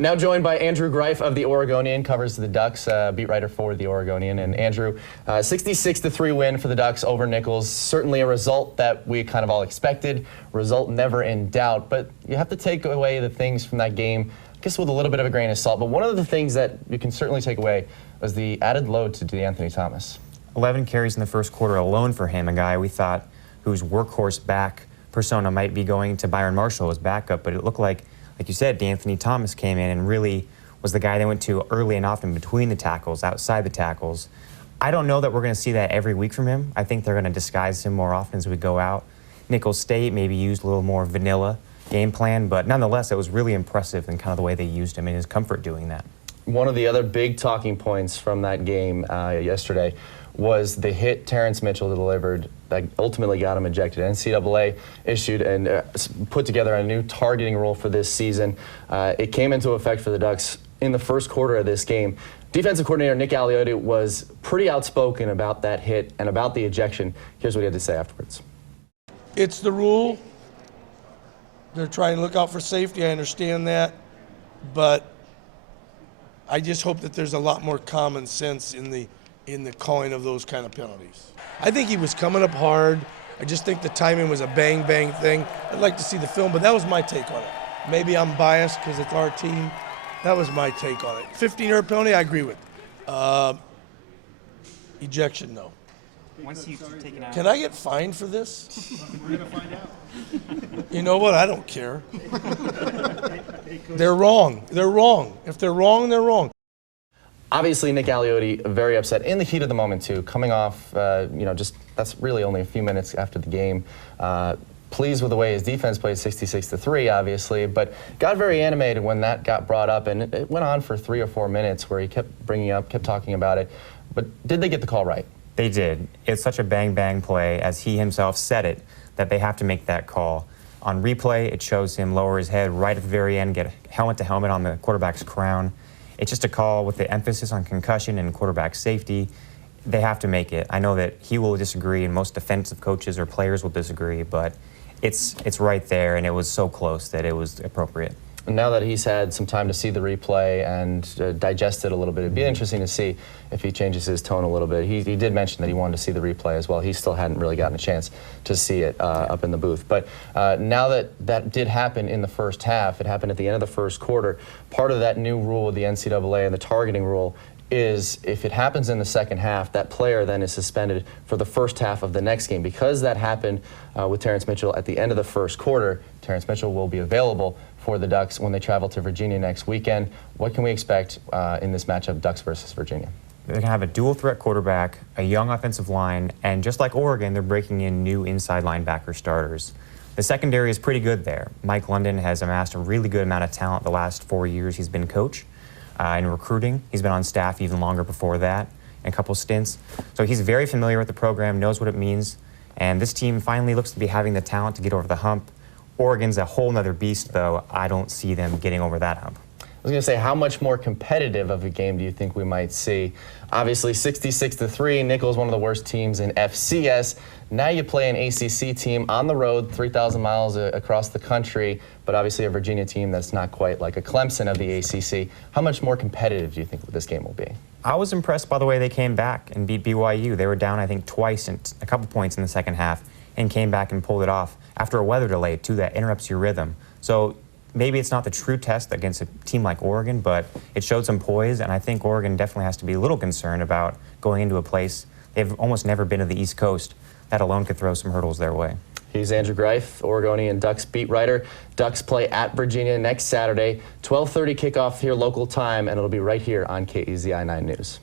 Now joined by Andrew Greif of the Oregonian, covers the Ducks, beat writer for the Oregonian. And Andrew, 66-3 win for the Ducks over Nicholls. Certainly a result that we kind of all expected, result never in doubt. But you have to take away the things from that game, I guess with a little bit of a grain of salt. But one of the things that you can certainly take away was the added load to Anthony Thomas. 11 carries in the first quarter alone for him, a guy we thought whose workhorse back persona might be going to Byron Marshall as backup, but it looked like you said, D'Anthony Thomas came in and really was the guy they went to early and often between the tackles, outside the tackles. I don't know that we're going to see that every week from him. I think they're going to disguise him more often as we go out. Nicholls State maybe used a little more vanilla game plan, but nonetheless, it was really impressive in kind of the way they used him and his comfort doing that. One of the other big talking points from that game yesterday was the hit Terrence Mitchell delivered that ultimately got him ejected. NCAA issued and put together a new targeting rule for this season. It came into effect for the Ducks in the first quarter of this game. Defensive coordinator Nick Aliotti was pretty outspoken about that hit and about the ejection. Here's what he had to say afterwards. It's the rule. They're trying to look out for safety. I understand that. But I just hope that there's a lot more common sense in the calling of those kind of penalties. I think he was coming up hard. I just think the timing was a bang-bang thing. I'd like to see the film, but that was my take on it. Maybe I'm biased because it's our team. That was my take on it. 15-yard penalty, I agree with. Ejection, no. Once you've taken out. Can I get fined for this? We're going to find out. You know what? I don't care. They're wrong. They're wrong. If they're wrong, they're wrong. Obviously, Nick Aliotti very upset in the heat of the moment too, coming off, that's really only a few minutes after the game. Pleased with the way his defense played 66-3, obviously, but got very animated when that got brought up, and it went on for 3 or 4 minutes where he kept bringing up, kept talking about it. But did they get the call right? They did. It's such a bang-bang play, as he himself said it, that they have to make that call. On replay, it shows him lower his head right at the very end, get helmet-to-helmet on the quarterback's crown. It's just a call with the emphasis on concussion and quarterback safety. They have to make it. I know that he will disagree, and most defensive coaches or players will disagree, but it's right there, and it was so close that it was appropriate. Now that he's had some time to see the replay and digest it a little bit, it'd be interesting to see if he changes his tone a little bit. He did mention that he wanted to see the replay as well. He still hadn't really gotten a chance to see it up in the booth. But now that did happen in the first half, it happened at the end of the first quarter. Part of that new rule with the NCAA and the targeting rule is if it happens in the second half, that player then is suspended for the first half of the next game. Because that happened with Terrence Mitchell at the end of the first quarter, Terrence Mitchell will be available for the Ducks when they travel to Virginia next weekend. What can we expect in this matchup, Ducks versus Virginia? They're going to have a dual-threat quarterback, a young offensive line, and just like Oregon, they're breaking in new inside linebacker starters. The secondary is pretty good there. Mike London has amassed a really good amount of talent the last 4 years he's been coach. In recruiting, he's been on staff even longer before that, in a couple stints. So he's very familiar with the program, knows what it means, and this team finally looks to be having the talent to get over the hump. Oregon's a whole nother beast, though. I don't see them getting over that hump. I was going to say, how much more competitive of a game do you think we might see? Obviously, 66-3, Nicholls, one of the worst teams in FCS. Now you play an ACC team on the road, 3,000 miles across the country, but obviously a Virginia team that's not quite like a Clemson of the ACC. How much more competitive do you think this game will be? I was impressed by the way they came back and beat BYU. They were down, I think, twice and a couple points in the second half and came back and pulled it off after a weather delay, too, that interrupts your rhythm. So maybe it's not the true test against a team like Oregon, but it showed some poise, and I think Oregon definitely has to be a little concerned about going into a place they've almost never been to the East Coast. That alone could throw some hurdles their way. He's Andrew Greif, Oregonian Ducks beat writer. Ducks play at Virginia next Saturday, 12:30 kickoff here local time, and it'll be right here on KEZI 9 News.